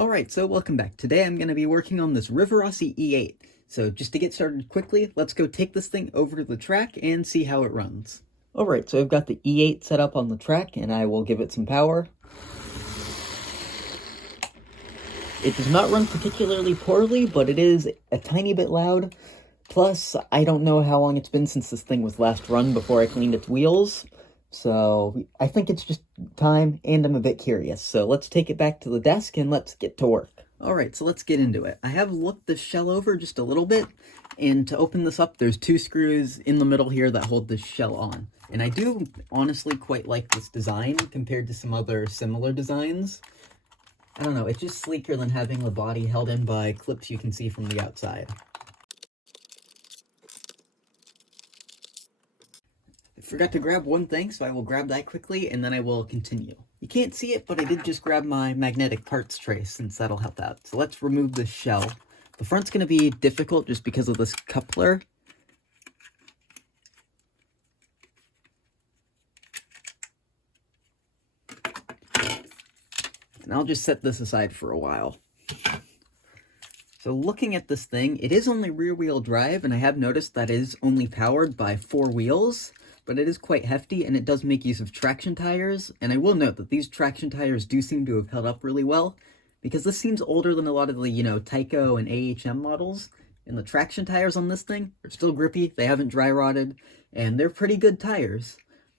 Alright, so welcome back. Today I'm going to be working on this Rivarossi E8. So just to get started quickly, let's go take this thing over to the track and see how it runs. Alright, so I've got the E8 set up on the track and I will give it some power. It does not run particularly poorly, but it is a tiny bit loud. Plus, I don't know how long it's been since this thing was last run before I cleaned its wheels. So I think it's just time, and I'm a bit curious. So let's take it back to the desk and let's get to work. Alright, so let's get into it. I have looked the shell over just a little bit, and to open this up, there's two screws in the middle here that hold this shell on. And I do honestly quite like this design compared to some other similar designs. I don't know, it's just sleeker than having the body held in by clips you can see from the outside. I forgot to grab one thing, so I will grab that quickly, and then I will continue. You can't see it, but I did just grab my magnetic parts tray, since that'll help out. So let's remove the shell. The front's going to be difficult just because of this coupler. And I'll just set this aside for a while. So looking at this thing, it is only rear-wheel drive, and I have noticed that it is only powered by 4 wheels, but it is quite hefty, and it does make use of traction tires, and I will note that these traction tires do seem to have held up really well, because this seems older than a lot of the, Tyco and AHM models, and the traction tires on this thing are still grippy, they haven't dry rotted, and they're pretty good tires.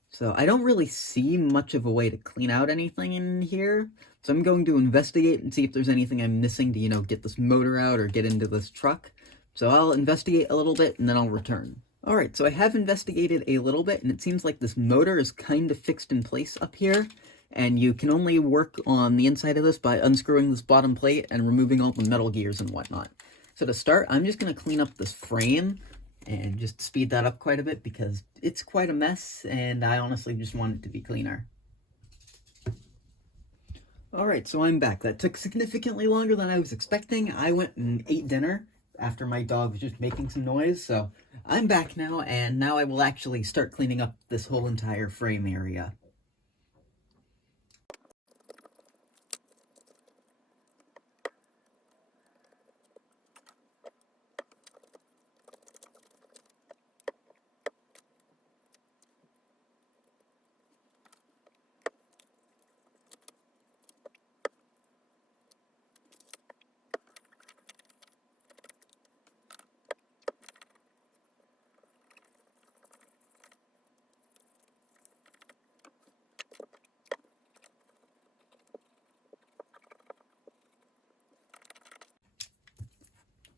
So I don't really see much of a way to clean out anything in here, so I'm going to investigate and see if there's anything I'm missing to, get this motor out or get into this truck. So I'll investigate a little bit and then I'll return. Alright, so I have investigated a little bit, and it seems like this motor is kind of fixed in place up here, and you can only work on the inside of this by unscrewing this bottom plate and removing all the metal gears and whatnot. So to start, I'm just going to clean up this frame and just speed that up quite a bit because it's quite a mess, and I honestly just want it to be cleaner. Alright, so I'm back. That took significantly longer than I was expecting. I went and ate dinner after my dog was just making some noise, so I'm back now, and now I will actually start cleaning up this whole entire frame area.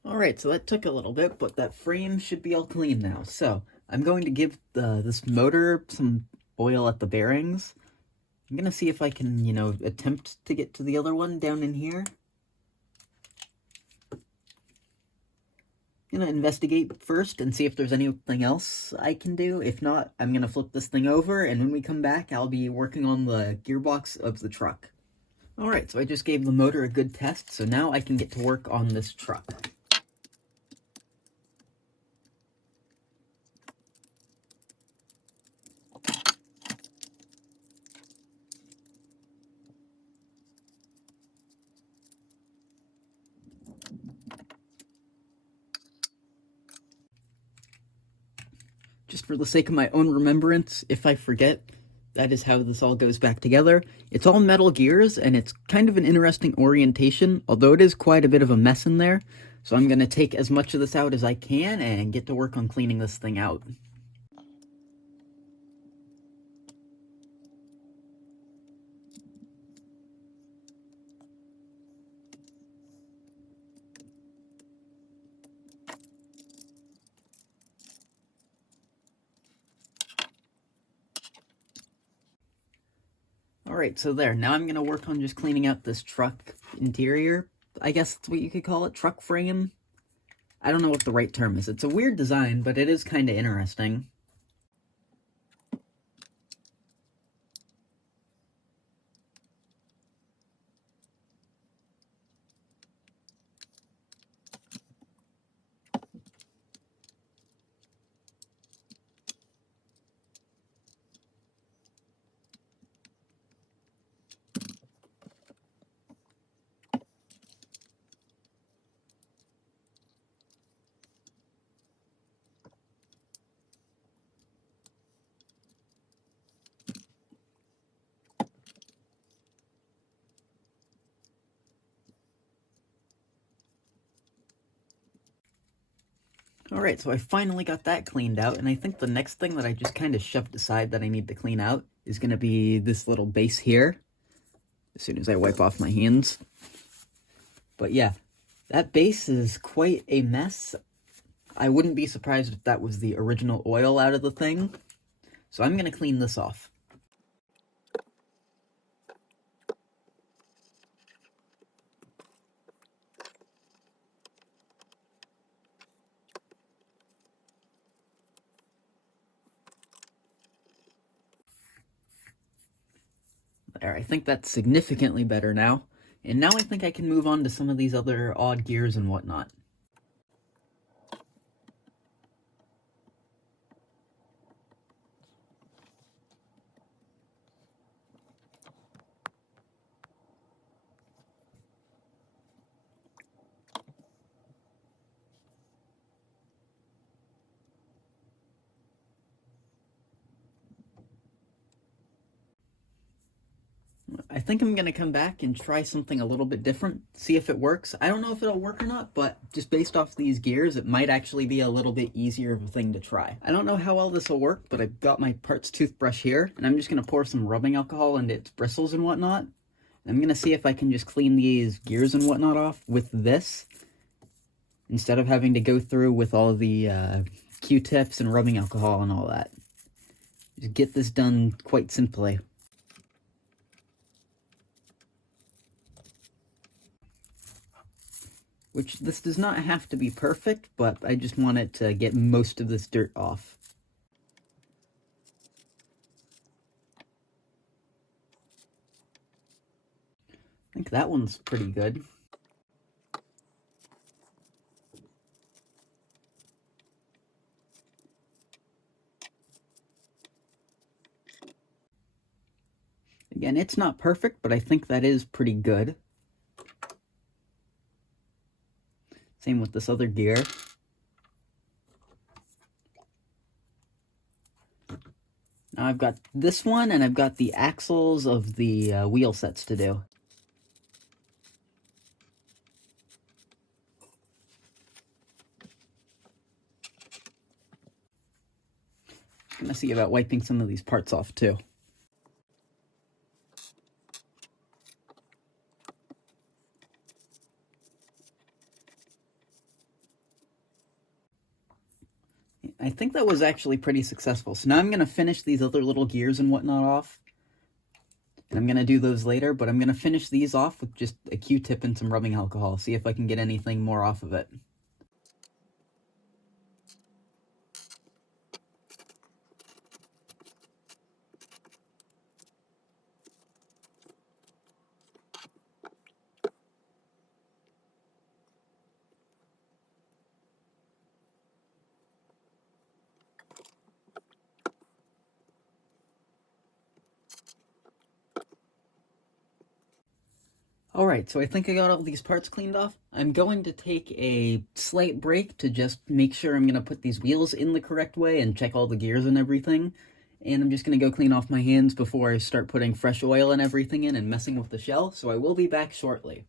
Alright, so that took a little bit, but that frame should be all clean now. So, I'm going to give this motor some oil at the bearings. I'm going to see if I can, attempt to get to the other one down in here. I'm going to investigate first and see if there's anything else I can do. If not, I'm going to flip this thing over, and when we come back, I'll be working on the gearbox of the truck. Alright, so I just gave the motor a good test, so now I can get to work on this truck. Just for the sake of my own remembrance, if I forget, that is how this all goes back together. It's all metal gears, and it's kind of an interesting orientation, although it is quite a bit of a mess in there. So I'm going to take as much of this out as I can and get to work on cleaning this thing out. Alright, so there. Now I'm going to work on just cleaning out this truck interior. I guess that's what you could call it. Truck frame. I don't know what the right term is. It's a weird design, but it is kind of interesting. Alright, so I finally got that cleaned out, and I think the next thing that I just kind of shoved aside that I need to clean out is going to be this little base here, as soon as I wipe off my hands. But yeah, that base is quite a mess. I wouldn't be surprised if that was the original oil out of the thing, so I'm going to clean this off. There, I think that's significantly better now. And now I think I can move on to some of these other odd gears and whatnot. I think I'm going to come back and try something a little bit different, see if it works. I don't know if it'll work or not, but just based off these gears, it might actually be a little bit easier of a thing to try. I don't know how well this will work, but I've got my parts toothbrush here, and I'm just going to pour some rubbing alcohol into its bristles and whatnot. I'm going to see if I can just clean these gears and whatnot off with this, instead of having to go through with all the Q-tips and rubbing alcohol and all that. Just get this done quite simply. Which, this does not have to be perfect, but I just want it to get most of this dirt off. I think that one's pretty good. Again, it's not perfect, but I think that is pretty good. Same with this other gear. Now I've got this one, and I've got the axles of the wheel sets to do. I'm gonna see about wiping some of these parts off too. I think that was actually pretty successful. So now I'm going to finish these other little gears and whatnot off. And I'm going to do those later, but I'm going to finish these off with just a Q-tip and some rubbing alcohol. See if I can get anything more off of it. Alright, so I think I got all these parts cleaned off. I'm going to take a slight break to just make sure I'm going to put these wheels in the correct way and check all the gears and everything. And I'm just going to go clean off my hands before I start putting fresh oil and everything in and messing with the shell, so I will be back shortly.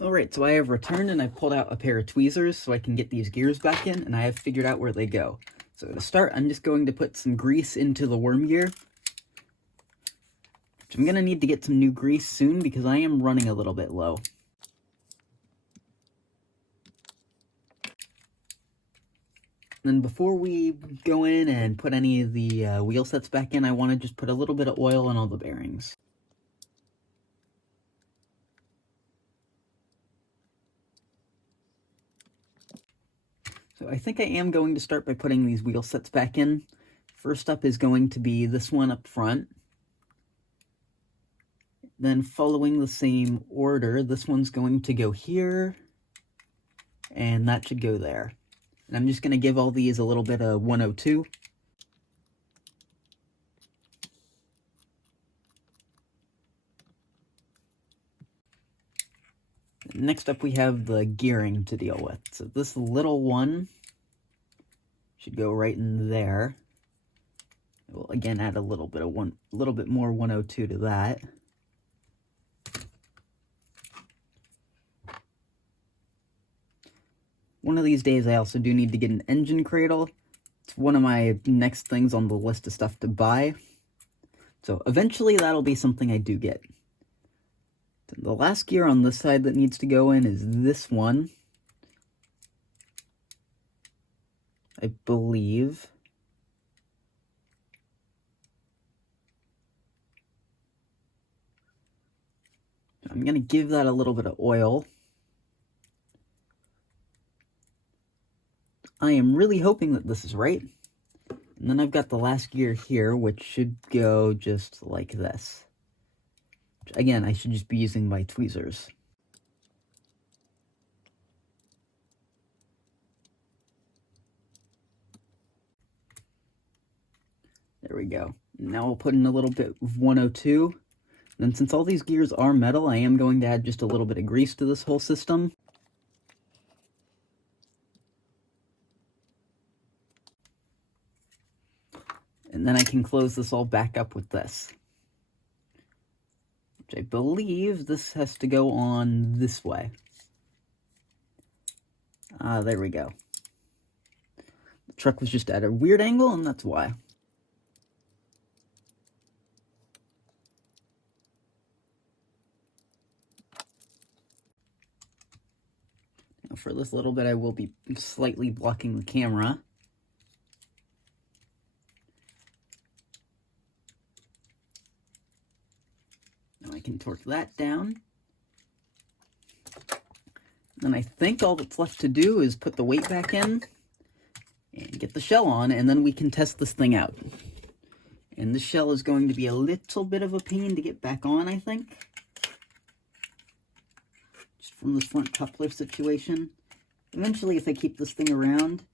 Alright, so I have returned and I've pulled out a pair of tweezers so I can get these gears back in, and I have figured out where they go. So to start, I'm just going to put some grease into the worm gear. I'm going to need to get some new grease soon because I am running a little bit low. Then before we go in and put any of the wheel sets back in, I want to just put a little bit of oil on all the bearings. So I think I am going to start by putting these wheel sets back in. First up is going to be this one up front. Then following the same order, this one's going to go here, and that should go there. And I'm just going to give all these a little bit of 102. Next up we have the gearing to deal with. So this little one should go right in there. We'll again add a little bit more 102 to that. One of these days I also do need to get an engine cradle. It's one of my next things on the list of stuff to buy. So eventually that'll be something I do get. The last gear on this side that needs to go in is this one, I believe. I'm going to give that a little bit of oil. I am really hoping that this is right. And then I've got the last gear here, which should go just like this. Again, I should just be using my tweezers. There we go. Now we'll put in a little bit of 102. Then since all these gears are metal, I am going to add just a little bit of grease to this whole system. And then I can close this all back up with this. Which I believe this has to go on this way. There we go. The truck was just at a weird angle, and that's why. Now for this little bit, I will be slightly blocking the camera. Now I can torque that down. Then I think all that's left to do is put the weight back in and get the shell on, and then we can test this thing out. And the shell is going to be a little bit of a pain to get back on, I think. Just from this front coupler situation. Eventually, if I keep this thing around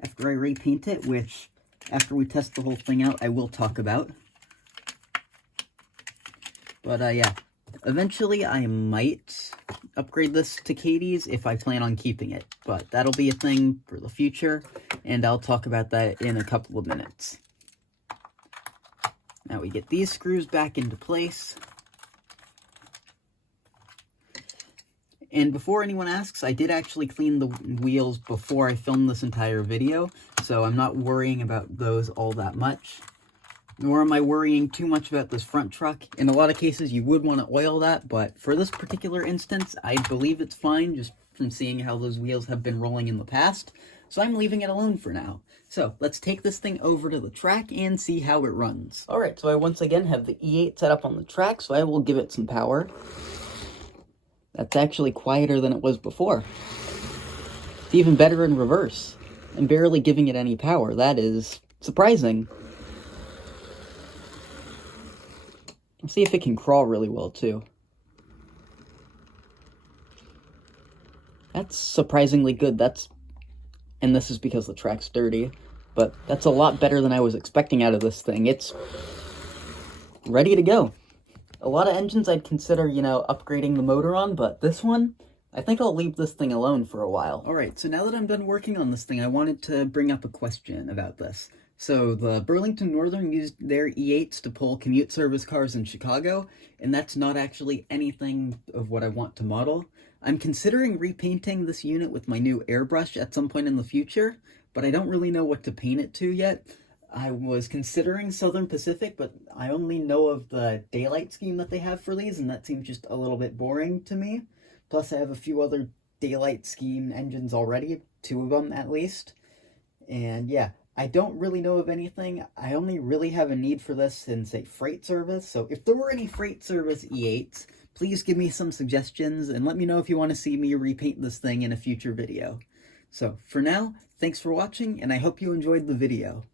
after I repaint it, which after we test the whole thing out, I will talk about. But yeah, eventually I might upgrade this to Katie's if I plan on keeping it. But that'll be a thing for the future, and I'll talk about that in a couple of minutes. Now we get these screws back into place. And before anyone asks, I did actually clean the wheels before I filmed this entire video, so I'm not worrying about those all that much. Nor am I worrying too much about this front truck. In a lot of cases, you would want to oil that, but for this particular instance, I believe it's fine, just from seeing how those wheels have been rolling in the past, so I'm leaving it alone for now. So, let's take this thing over to the track and see how it runs. Alright, so I once again have the E8 set up on the track, so I will give it some power. That's actually quieter than it was before. It's even better in reverse. I'm barely giving it any power. That is surprising. Let's see if it can crawl really well, too. That's surprisingly good. And this is because the track's dirty, but that's a lot better than I was expecting out of this thing. It's ready to go. A lot of engines I'd consider, upgrading the motor on, but this one, I think I'll leave this thing alone for a while. Alright, so now that I'm done working on this thing, I wanted to bring up a question about this. So, the Burlington Northern used their E8s to pull commute service cars in Chicago, and that's not actually anything of what I want to model. I'm considering repainting this unit with my new airbrush at some point in the future, but I don't really know what to paint it to yet. I was considering Southern Pacific, but I only know of the daylight scheme that they have for these, and that seems just a little bit boring to me. Plus, I have a few other daylight scheme engines already, 2 of them at least. And yeah, I don't really know of anything. I only really have a need for this in, say, freight service. So if there were any freight service E8s, please give me some suggestions and let me know if you want to see me repaint this thing in a future video. So for now, thanks for watching, and I hope you enjoyed the video.